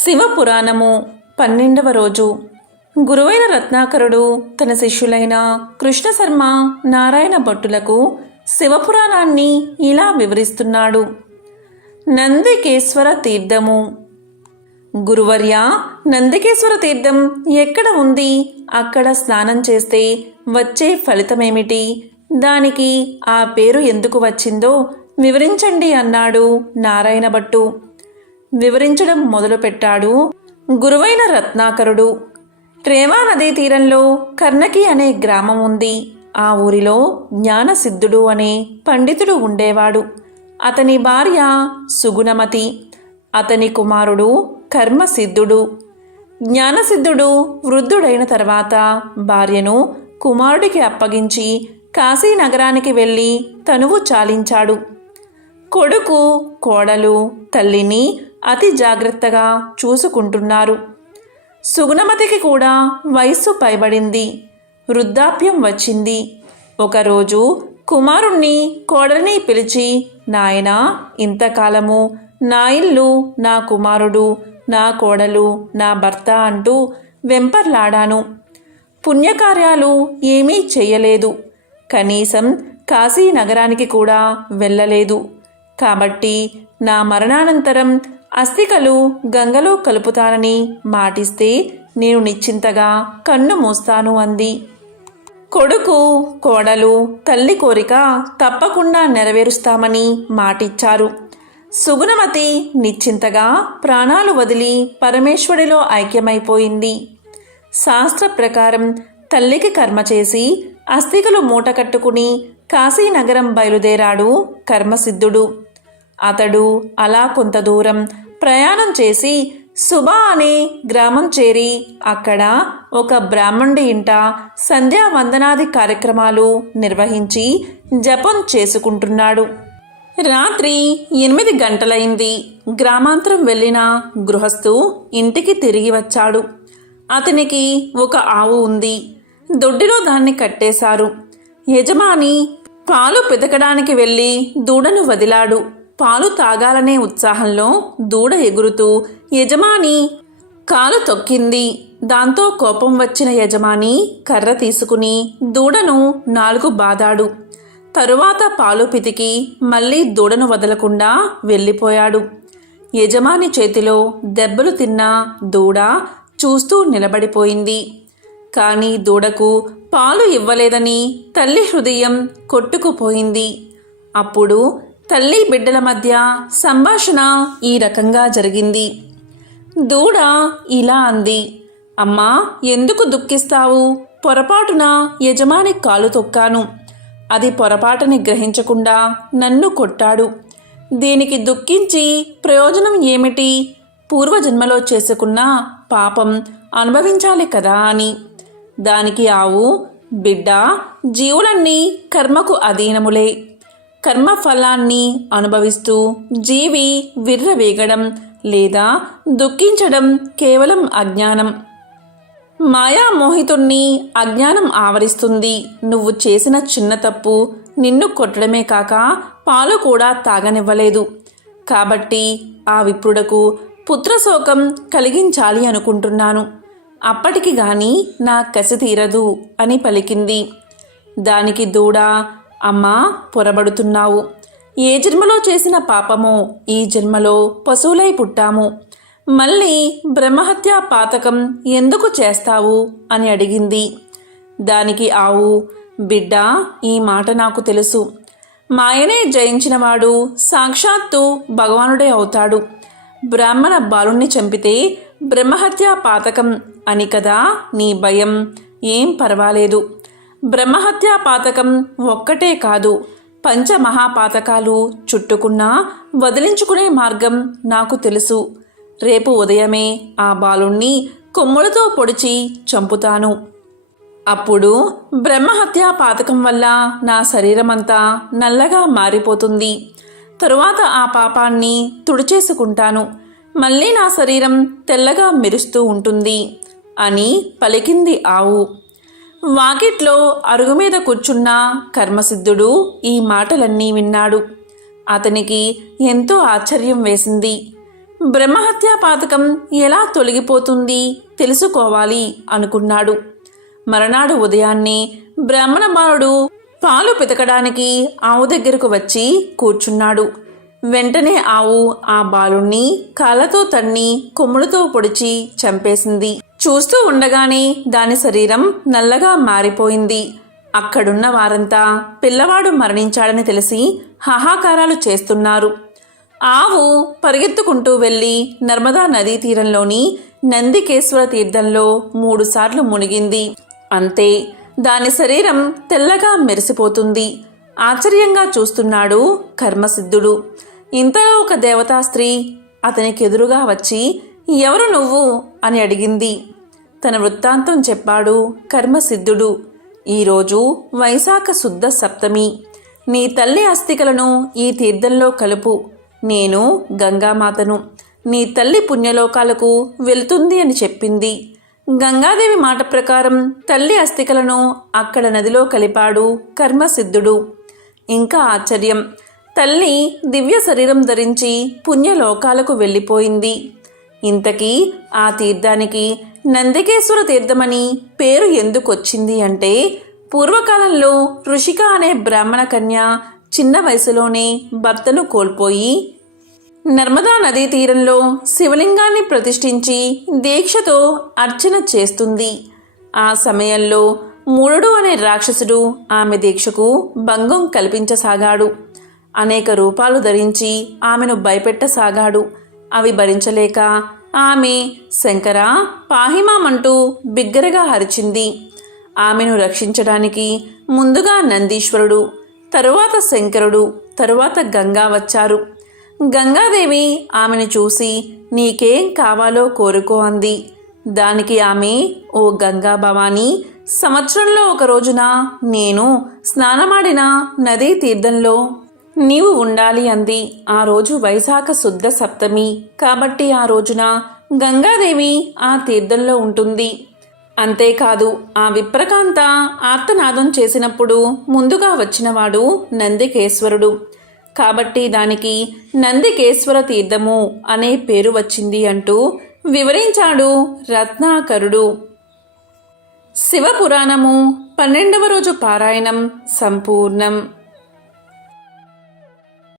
శివపురాణము పన్నెండవ రోజు. గురువైన రత్నాకరుడు తన శిష్యులైన కృష్ణశర్మ నారాయణ భట్టులకు శివపురాణాన్ని ఇలా వివరిస్తున్నాడు. నందికేశ్వర తీర్థము. గురువర్య నందికేశ్వర తీర్థం ఎక్కడ ఉంది? అక్కడ స్నానం చేస్తే వచ్చే ఫలితమేమిటి? దానికి ఆ పేరు ఎందుకు వచ్చిందో వివరించండి అన్నాడు నారాయణ భట్టు. వివరించడం మొదలుపెట్టాడు. గురువైన రత్నాకరుడు రేవా నదీ తీరంలో కర్ణకి అనే గ్రామం ఉంది. ఆ ఊరిలో జ్ఞానసిద్ధుడు అనే పండితుడు ఉండేవాడు. అతని భార్య సుగుణమతి అతని కుమారుడు కర్మసిద్ధుడు. జ్ఞానసిద్ధుడు వృద్ధుడైన తర్వాత భార్యను కుమారుడికి అప్పగించి కాశీ నగరానికి వెళ్ళి తనువు చాలించాడు. కొడుకు కోడలు తల్లిని అతి జాగ్రత్తగా చూసుకుంటున్నారు. సుగుణమతికి కూడా వయస్సు పైబడింది. వృద్ధాప్యం వచ్చింది. ఒకరోజు కుమారుణ్ణి కోడలిని పిలిచి నాయనా ఇంతకాలము నా ఇల్లు నా కుమారుడు నా కోడలు నా భర్త అంటూ వెంపర్లాడాను. పుణ్యకార్యాలు ఏమీ చేయలేదు కనీసం కాశీ నగరానికి కూడా వెళ్ళలేదు. కాబట్టి నా మరణానంతరం అస్థికలు గంగలో కలుపుతానని మాటిస్తే నేను నిశ్చింతగా కన్ను మూస్తాను అంది. కొడుకు కోడలు తల్లి కోరిక తప్పకుండా నెరవేరుస్తామని మాటిచ్చారు. సుగుణమతి నిశ్చింతగా ప్రాణాలు వదిలి పరమేశ్వరిలో ఐక్యమైపోయింది. శాస్త్ర ప్రకారం తల్లికి కర్మ చేసి అస్థికలు మూట కట్టుకుని కాశీనగరం బయలుదేరాడు కర్మసిద్ధుడు. అతడు అలా కొంత దూరం ప్రయాణం చేసి సుబా అనే గ్రామం చేరి అక్కడ ఒక బ్రాహ్మణుడి ఇంట సంధ్యా వందనాది కార్యక్రమాలు నిర్వహించి జపం చేసుకుంటున్నాడు. రాత్రి ఎనిమిది గంటలైంది. గ్రామాంతరం వెళ్ళిన గృహస్థు ఇంటికి తిరిగి వచ్చాడు. అతనికి ఒక ఆవు ఉంది. దొడ్డిలో దాన్ని కట్టేశారు. యజమాని పాలు పితకడానికి వెళ్ళి దూడను వదిలాడు. పాలు తాగాలనే ఉత్సాహంలో దూడ ఎగురుతూ యజమాని కాలు తొక్కింది. దాంతో కోపం వచ్చిన యజమాని కర్ర తీసుకుని దూడను నాలుగు బాదాడు. తరువాత పాలు పితికి మళ్ళీ దూడను వదలకుండా వెళ్ళిపోయాడు. యజమాని చేతిలో దెబ్బలు తిన్న దూడ చూస్తూ నిలబడిపోయింది. కానీ దూడకు పాలు ఇవ్వలేదని తల్లి హృదయం కొట్టుకుపోయింది. అప్పుడు తల్లి బిడ్డల మధ్య సంభాషణ ఈ రకంగా జరిగింది. దూడ ఇలా అంది అమ్మా ఎందుకు దుఃఖిస్తావు? పొరపాటున యజమాని కాలు తొక్కాను. అది పొరపాటుని గ్రహించకుండా నన్ను కొట్టాడు. దీనికి దుఃఖించి ప్రయోజనం ఏమిటి? పూర్వజన్మలో చేసుకున్న పాపం అనుభవించాలి కదా అని. దానికి ఆవు బిడ్డ జీవులన్నీ కర్మకు అధీనములే. కర్మఫలాన్ని అనుభవిస్తూ జీవి విర్రవేగడం లేదా దుఃఖించడం కేవలం అజ్ఞానం. మాయామోహితుణ్ణి అజ్ఞానం ఆవరిస్తుంది. నువ్వు చేసిన చిన్న తప్పు నిన్ను కొట్టడమే కాక పాలు కూడా తాగనివ్వలేదు. కాబట్టి ఆ విప్రుడకు పుత్రశోకం కలిగించాలి అనుకుంటున్నాను. అప్పటికి గాని నా కసి తీరదు అని పలికింది. దానికి దూడ అమ్మా పొరబడుతున్నావు. ఏ జన్మలో చేసిన పాపమో ఈ జన్మలో పశువులై పుట్టాము. మళ్ళీ బ్రహ్మహత్యా పాతకం ఎందుకు చేస్తావు? అని అడిగింది. దానికి ఆవు బిడ్డ ఈ మాట నాకు తెలుసు. మాయనే జయించినవాడు సాక్షాత్తు భగవానుడే అవుతాడు. బ్రాహ్మణ బాలుణ్ణి చంపితే బ్రహ్మహత్యా పాతకం అని కదా నీ భయం. ఏం పర్వాలేదు. బ్రహ్మహత్యా పాతకం ఒక్కటే కాదు. పంచమహాపాతకాలు చుట్టుకున్నా వదిలించుకునే మార్గం నాకు తెలుసు. రేపు ఉదయమే ఆ బాలుణ్ణి కొమ్ములతో పొడిచి చంపుతాను. అప్పుడు బ్రహ్మహత్యా పాతకం వల్ల నా శరీరమంతా నల్లగా మారిపోతుంది. తరువాత ఆ పాపాన్ని తుడిచేసుకుంటాను. మళ్ళీ నా శరీరం తెల్లగా మెరుస్తూ ఉంటుంది అని పలికింది ఆవు. వాకిట్లో అరుగు మీద కూర్చున్న కర్మసిద్ధుడు ఈ మాటలన్నీ విన్నాడు. అతనికి ఎంతో ఆశ్చర్యం వేసింది. బ్రహ్మహత్యా పాతకం ఎలా తొలగిపోతుంది తెలుసుకోవాలి అనుకున్నాడు. మరనాడు ఉదయాన్నే బ్రాహ్మణ బాలుడు పాలు పితకడానికి ఆవు దగ్గరకు వచ్చి కూర్చున్నాడు. వెంటనే ఆవు ఆ బాలుణ్ణి కాళ్ళతో తన్ని కొమ్ములతో పొడిచి చంపేసింది. చూస్తూ ఉండగానే దాని శరీరం నల్లగా మారిపోయింది. అక్కడున్న వారంతా పిల్లవాడు మరణించాడని తెలిసి హాహాకారాలు చేస్తున్నారు. ఆవు పరిగెత్తుకుంటూ వెళ్ళి నర్మదా నదీ తీరంలోని నందికేశ్వర తీర్థంలో మూడుసార్లు మునిగింది. అంతే దాని శరీరం తెల్లగా మెరిసిపోతుంది. ఆశ్చర్యంగా చూస్తున్నాడు కర్మసిద్ధుడు. ఇంతలో ఒక దేవతా స్త్రీ అతనికి ఎదురుగా వచ్చి ఎవరు నువ్వు? అని అడిగింది. తన వృత్తాంతం చెప్పాడు కర్మసిద్ధుడు. ఈరోజు వైశాఖ శుద్ధ సప్తమి. నీ తల్లి అస్థికలను ఈ తీర్థంలో కలుపు. నేను గంగామాతను. నీ తల్లి పుణ్యలోకాలకు వెళ్తుంది అని చెప్పింది. గంగాదేవి మాట ప్రకారం తల్లి అస్థికలను అక్కడ నదిలో కలిపాడు కర్మసిద్ధుడు. ఇంకా ఆశ్చర్యం. తల్లి దివ్య శరీరం ధరించి పుణ్యలోకాలకు వెళ్ళిపోయింది. ఇంతకీ ఆ తీర్థానికి నందికేశ్వర తీర్థమని పేరు ఎందుకొచ్చింది అంటే పూర్వకాలంలో ఋషిక అనే బ్రాహ్మణ కన్య చిన్న వయసులోనే భర్తను కోల్పోయి నర్మదా నదీ తీరంలో శివలింగాన్ని ప్రతిష్ఠించి దీక్షతో అర్చన చేస్తుంది. ఆ సమయంలో మూడు అనే రాక్షసుడు ఆమె దీక్షకు భంగం కల్పించసాగాడు. అనేక రూపాలు ధరించి ఆమెను భయపెట్టసాగాడు. అవి భరించలేక ఆమె శంకర పాహిమామంటూ బిగ్గరగా అరిచింది. ఆమెను రక్షించడానికి ముందుగా నందీశ్వరుడు తరువాత శంకరుడు తరువాత గంగా వచ్చారు. గంగాదేవి ఆమెను చూసి నీకేం కావాలో కోరుకో అంది. దానికి ఆమె ఓ గంగా భవాని సంవత్సరంలో ఒక రోజున నేను స్నానమాడిన నదీ తీర్థంలో నీవు ఉండాలి అంది. ఆ రోజు వైశాఖ శుద్ధ సప్తమి. కాబట్టి ఆ రోజున గంగాదేవి ఆ తీర్థంలో ఉంటుంది. అంతేకాదు ఆ విప్రకాంత ఆర్తనాదం చేసినప్పుడు ముందుగా వచ్చినవాడు నందికేశ్వరుడు. కాబట్టి దానికి నందికేశ్వర తీర్థము అనే పేరు వచ్చింది అంటూ వివరించాడు రత్నాకరుడు. శివపురాణము పన్నెండవ రోజు పారాయణం సంపూర్ణం.